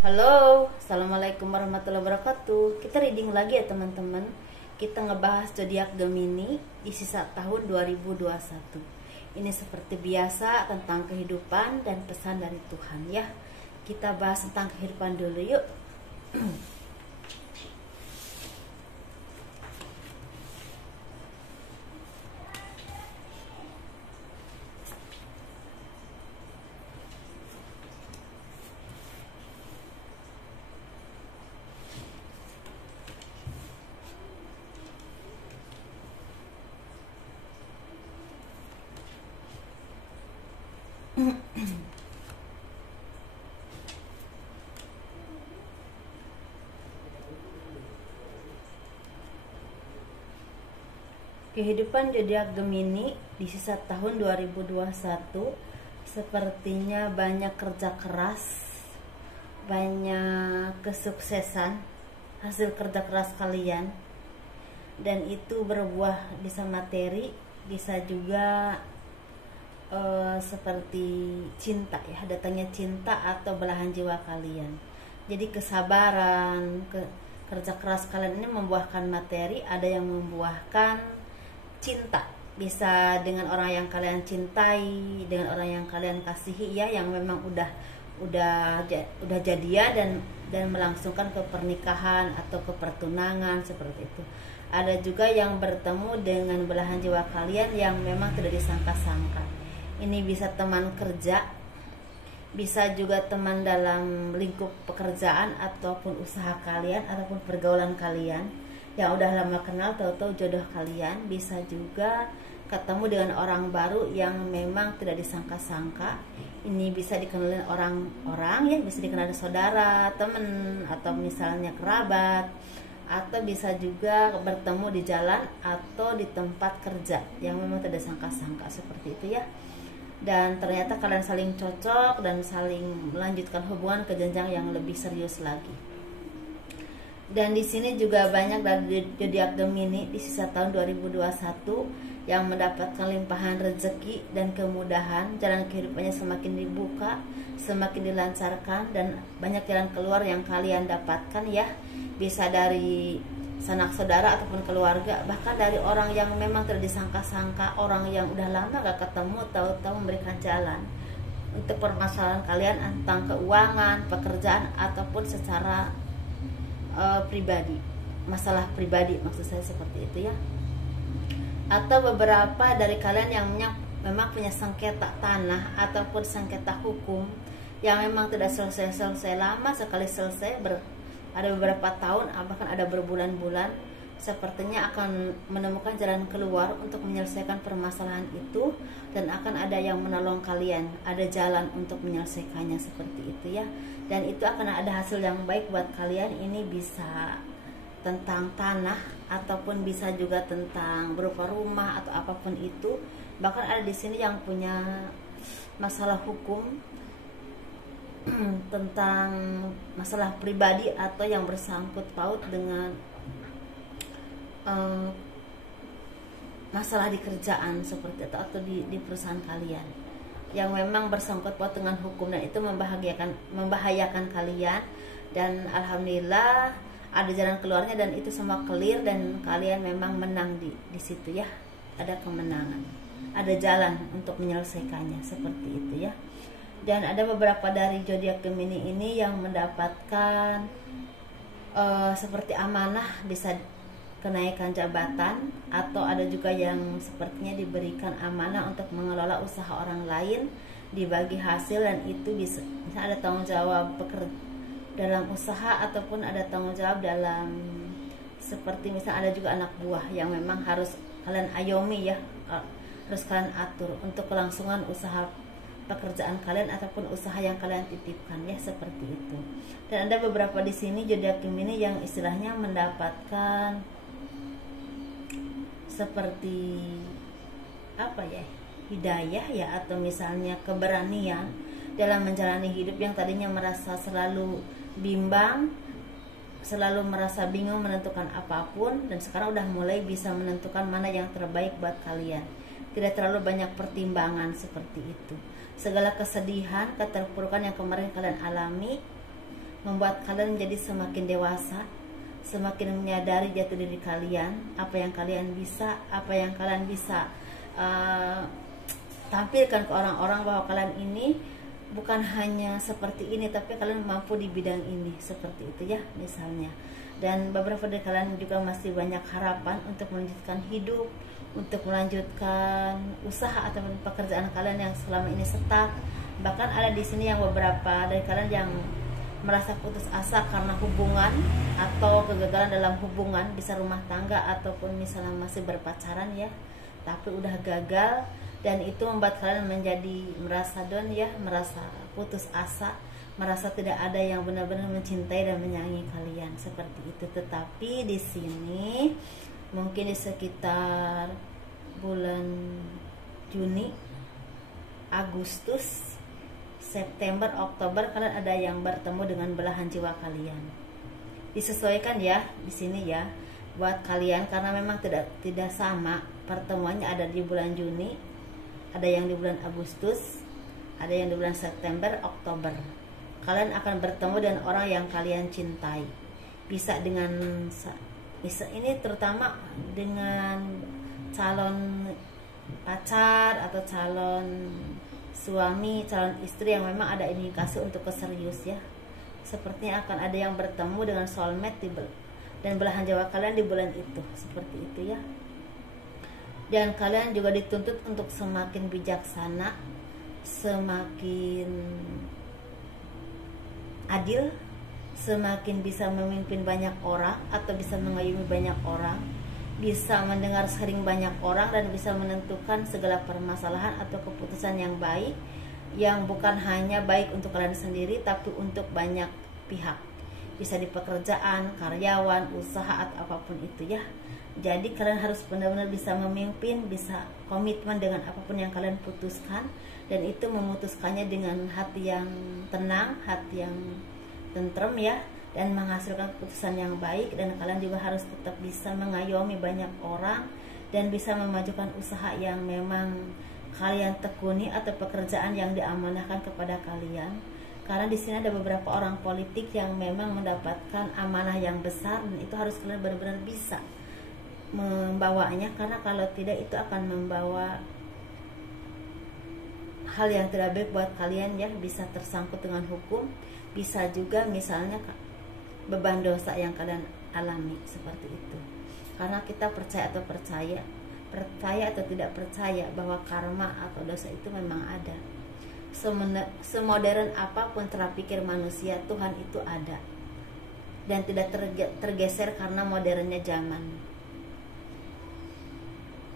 Halo, assalamualaikum warahmatullahi wabarakatuh. Kita reading lagi ya teman-teman. Kita ngebahas zodiak Gemini di sisa tahun 2021. Ini seperti biasa tentang kehidupan dan pesan dari Tuhan ya. Kita bahas tentang kehidupan dulu yuk. Kehidupan zodiak Gemini di sisa tahun 2021 sepertinya banyak kerja keras, banyak kesuksesan hasil kerja keras kalian, dan itu berbuah bisa materi, bisa juga seperti cinta ya, datangnya cinta atau belahan jiwa kalian. Jadi kesabaran, kerja keras kalian ini membuahkan materi, ada yang membuahkan cinta, bisa dengan orang yang kalian cintai, dengan orang yang kalian kasihi ya, yang memang udah jadian dan melangsungkan ke pernikahan atau ke pertunangan seperti itu. Ada juga yang bertemu dengan belahan jiwa kalian yang memang tidak disangka-sangka. Ini bisa teman kerja, bisa juga teman dalam lingkup pekerjaan ataupun usaha kalian ataupun pergaulan kalian yang udah lama kenal, tahu-tahu jodoh kalian. Bisa juga ketemu dengan orang baru yang memang tidak disangka-sangka. Ini bisa dikenalin orang-orang ya, bisa dikenal saudara, teman, atau misalnya kerabat, atau bisa juga bertemu di jalan atau di tempat kerja yang memang tidak disangka-sangka seperti itu ya. Dan ternyata kalian saling cocok dan saling melanjutkan hubungan ke jenjang yang lebih serius lagi. Dan di sini juga banyak dari zodiak Gemini di sisa tahun 2021 yang mendapatkan limpahan rezeki dan kemudahan. Jalan kehidupannya semakin dibuka, semakin dilancarkan, dan banyak jalan keluar yang kalian dapatkan ya. Bisa dari sanak saudara ataupun keluarga, bahkan dari orang yang memang tidak disangka-sangka, orang yang udah lama gak ketemu, tahu-tahu memberikan jalan untuk permasalahan kalian tentang keuangan, pekerjaan, ataupun secara pribadi, masalah pribadi maksud saya seperti itu ya. Atau beberapa dari kalian yang memang punya sengketa tanah ataupun sengketa hukum yang memang tidak selesai lama sekali selesai, ada beberapa tahun, bahkan ada berbulan-bulan, sepertinya akan menemukan jalan keluar untuk menyelesaikan permasalahan itu, dan akan ada yang menolong kalian, ada jalan untuk menyelesaikannya seperti itu ya. Dan itu akan ada hasil yang baik buat kalian. Ini bisa tentang tanah ataupun bisa juga tentang berupa rumah atau apapun itu. Bahkan ada di sini yang punya masalah hukum tentang masalah pribadi atau yang bersangkut paut dengan masalah di kerjaan seperti itu, atau di perusahaan kalian yang memang bersangkut paut dengan hukum, dan itu membahayakan kalian. Dan alhamdulillah ada jalan keluarnya dan itu semua clear, dan kalian memang menang di situ ya. Ada kemenangan, ada jalan untuk menyelesaikannya seperti itu ya. Dan ada beberapa dari zodiak Gemini ini yang mendapatkan seperti amanah, bisa kenaikan jabatan, atau ada juga yang sepertinya diberikan amanah untuk mengelola usaha orang lain, dibagi hasil, dan itu bisa ada tanggung jawab dalam usaha ataupun ada tanggung jawab dalam, seperti misal ada juga anak buah yang memang harus kalian ayomi ya, harus kalian atur untuk kelangsungan usaha pekerjaan kalian ataupun usaha yang kalian titipkan ya, seperti itu. Dan ada beberapa di sini zodiak Gemini yang istilahnya mendapatkan seperti apa ya, hidayah ya, atau misalnya keberanian dalam menjalani hidup yang tadinya merasa selalu bimbang, selalu merasa bingung menentukan apapun, dan sekarang udah mulai bisa menentukan mana yang terbaik buat kalian. Tidak terlalu banyak pertimbangan seperti itu. Segala kesedihan, keterpurukan yang kemarin kalian alami membuat kalian menjadi semakin dewasa, semakin menyadari jati diri kalian, apa yang kalian bisa, apa yang kalian bisa tampilkan ke orang-orang, bahwa kalian ini bukan hanya seperti ini, tapi kalian mampu di bidang ini, seperti itu ya misalnya. Dan beberapa dari kalian juga masih banyak harapan untuk melanjutkan hidup, untuk melanjutkan usaha atau pekerjaan kalian yang selama ini stuck. Bahkan ada di sini yang beberapa dari kalian yang merasa putus asa karena hubungan atau kegagalan dalam hubungan, bisa rumah tangga ataupun misalnya masih berpacaran ya, tapi udah gagal, dan itu membuat kalian menjadi merasa down ya, merasa putus asa, merasa tidak ada yang benar-benar mencintai dan menyayangi kalian, seperti itu. Tetapi di sini mungkin di sekitar bulan Juni, Agustus, September, Oktober, kalian ada yang bertemu dengan belahan jiwa kalian. Disesuaikan ya di sini ya buat kalian, karena memang tidak sama pertemuannya. Ada di bulan Juni, ada yang di bulan Agustus, ada yang di bulan September, Oktober. Kalian akan bertemu dengan orang yang kalian cintai. Bisa ini terutama dengan calon pacar atau calon suami, calon istri yang memang ada indikasi untuk keserius ya. Sepertinya akan ada yang bertemu dengan soulmate dan belahan jiwa kalian di bulan itu, seperti itu ya. Dan kalian juga dituntut untuk semakin bijaksana, semakin adil, semakin bisa memimpin banyak orang atau bisa mengayomi banyak orang, bisa mendengar sharing banyak orang, dan bisa menentukan segala permasalahan atau keputusan yang baik, yang bukan hanya baik untuk kalian sendiri tapi untuk banyak pihak. Bisa di pekerjaan, karyawan, usaha atau apapun itu ya. Jadi kalian harus benar-benar bisa memimpin, bisa komitmen dengan apapun yang kalian putuskan, dan itu memutuskannya dengan hati yang tenang, hati yang tentrem ya, dan menghasilkan keputusan yang baik. Dan kalian juga harus tetap bisa mengayomi banyak orang dan bisa memajukan usaha yang memang kalian tekuni atau pekerjaan yang diamanahkan kepada kalian. Karena di sini ada beberapa orang politik yang memang mendapatkan amanah yang besar, dan itu harus kalian benar-benar bisa membawanya, karena kalau tidak itu akan membawa hal yang tidak baik buat kalian ya. Bisa tersangkut dengan hukum, bisa juga misalnya beban dosa yang kalian alami, seperti itu. Karena kita percaya atau tidak percaya bahwa karma atau dosa itu memang ada. Semodern apapun cara pikir manusia, Tuhan itu ada dan tidak tergeser karena modernnya zaman.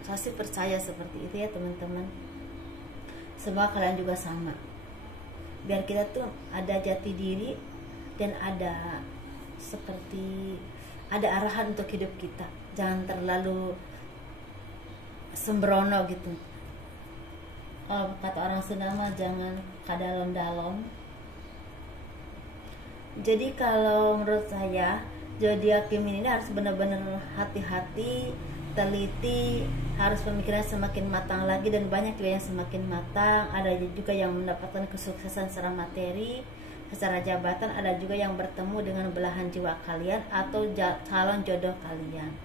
Saya sih percaya seperti itu ya teman-teman. Semoga kalian juga sama. Biar kita tuh ada jati diri dan ada seperti ada arahan untuk hidup kita. Jangan terlalu sembrono gitu. Kalau kata orang Sunda mah jangan kadalon-dalon. Jadi kalau menurut saya zodiak Gemini ini harus benar-benar hati-hati, teliti, harus pemikirannya semakin matang lagi, dan banyak juga yang semakin matang. Ada juga yang mendapatkan kesuksesan secara materi, secara jabatan. Ada juga yang bertemu dengan belahan jiwa kalian atau calon jodoh kalian,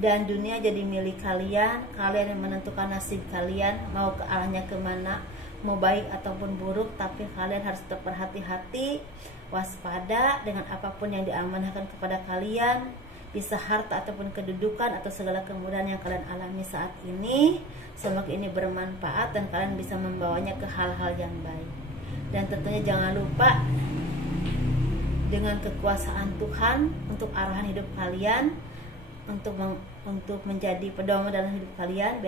dan dunia jadi milik kalian. Kalian yang menentukan nasib kalian mau ke arahnya kemana, mau baik ataupun buruk. Tapi kalian harus tetap berhati-hati, waspada dengan apapun yang diamanahkan kepada kalian, bisa harta ataupun kedudukan atau segala kemudahan yang kalian alami saat ini. Semoga ini bermanfaat dan kalian bisa membawanya ke hal-hal yang baik. Dan tentunya jangan lupa dengan kekuasaan Tuhan untuk arahan hidup kalian, untuk menjadi pedoman dalam hidup kalian,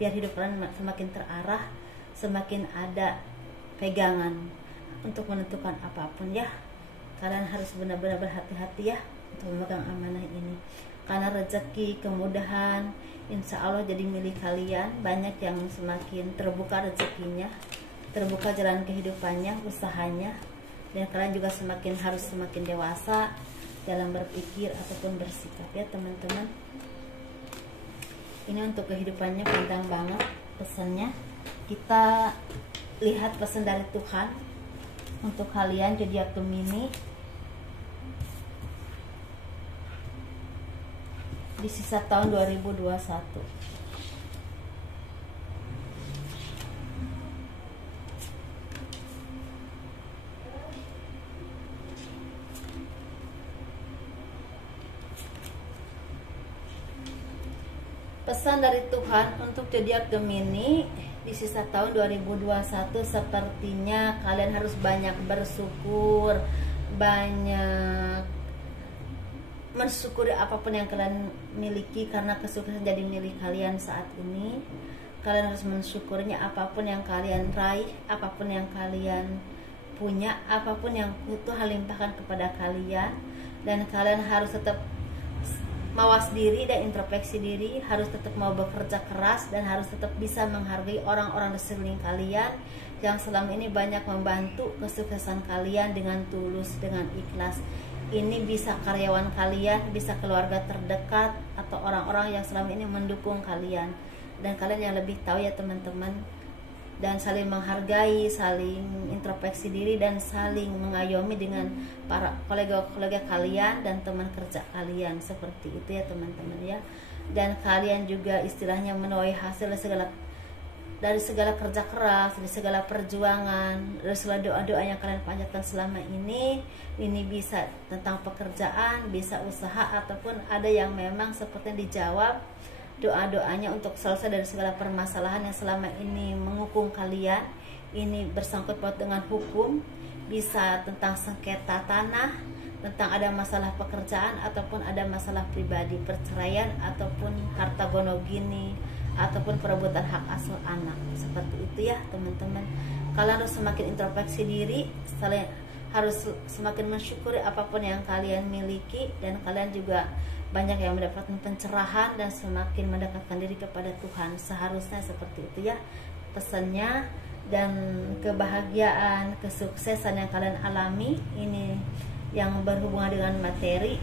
biar hidup kalian semakin terarah, semakin ada pegangan untuk menentukan apapun ya. Kalian harus benar-benar berhati-hati ya untuk memegang amanah ini, karena rezeki, kemudahan insya Allah jadi milik kalian. Banyak yang semakin terbuka rezekinya, terbuka jalan kehidupannya, usahanya, dan kalian juga harus semakin dewasa dalam berpikir ataupun bersikap ya teman-teman. Ini untuk kehidupannya panjang banget pesannya. Kita lihat pesan dari Tuhan untuk kalian zodiak Gemini. di sisa tahun 2021. Pesan dari Tuhan untuk zodiak Gemini di sisa tahun 2021, sepertinya kalian harus banyak bersyukur, banyak mensyukuri apapun yang kalian miliki, karena kesuksesan jadi milik kalian saat ini. Kalian harus mensyukurinya, apapun yang kalian raih, apapun yang kalian punya, apapun yang Tuhan limpahkan kepada kalian. Dan kalian harus tetap mawas diri dan introspeksi diri, harus tetap mau bekerja keras, dan harus tetap bisa menghargai orang-orang di sekeliling kalian yang selama ini banyak membantu kesuksesan kalian dengan tulus, dengan ikhlas. Ini bisa karyawan kalian, bisa keluarga terdekat, atau orang-orang yang selama ini mendukung kalian, dan kalian yang lebih tahu ya teman-teman. Dan saling menghargai, saling introspeksi diri, dan saling mengayomi dengan para kolega-kolega kalian dan teman kerja kalian, seperti itu ya teman-teman ya. Dan kalian juga istilahnya menuai hasil dari segala kerja keras, dari segala perjuangan, dari segala doa-doa yang kalian panjatkan selama ini. Ini bisa tentang pekerjaan, bisa usaha, ataupun ada yang memang seperti dijawab doa-doanya untuk selesai dari segala permasalahan yang selama ini menghukum kalian. Ini bersangkut paut dengan hukum, bisa tentang sengketa tanah, tentang ada masalah pekerjaan, ataupun ada masalah pribadi, perceraian, ataupun harta gono gini, ataupun perebutan hak asuh anak. Seperti itu ya teman-teman. Kalian harus semakin introspeksi diri, harus semakin mensyukuri apapun yang kalian miliki, dan kalian juga banyak yang mendapatkan pencerahan dan semakin mendekatkan diri kepada Tuhan. Seharusnya seperti itu ya pesannya. Dan kebahagiaan, kesuksesan yang kalian alami ini yang berhubungan dengan materi,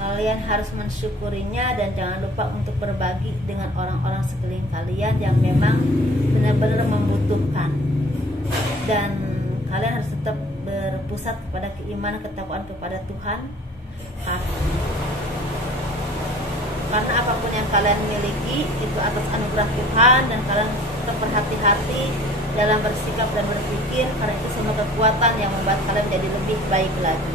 kalian harus mensyukurinya, dan jangan lupa untuk berbagi dengan orang-orang sekeliling kalian yang memang benar-benar membutuhkan. Dan kalian harus tetap berpusat kepada keimanan, ketakwaan kepada Tuhan, karena apapun yang kalian miliki itu atas anugerah Tuhan. Dan kalian tetap berhati-hati dalam bersikap dan berpikir, karena itu semua kekuatan yang membuat kalian jadi lebih baik lagi.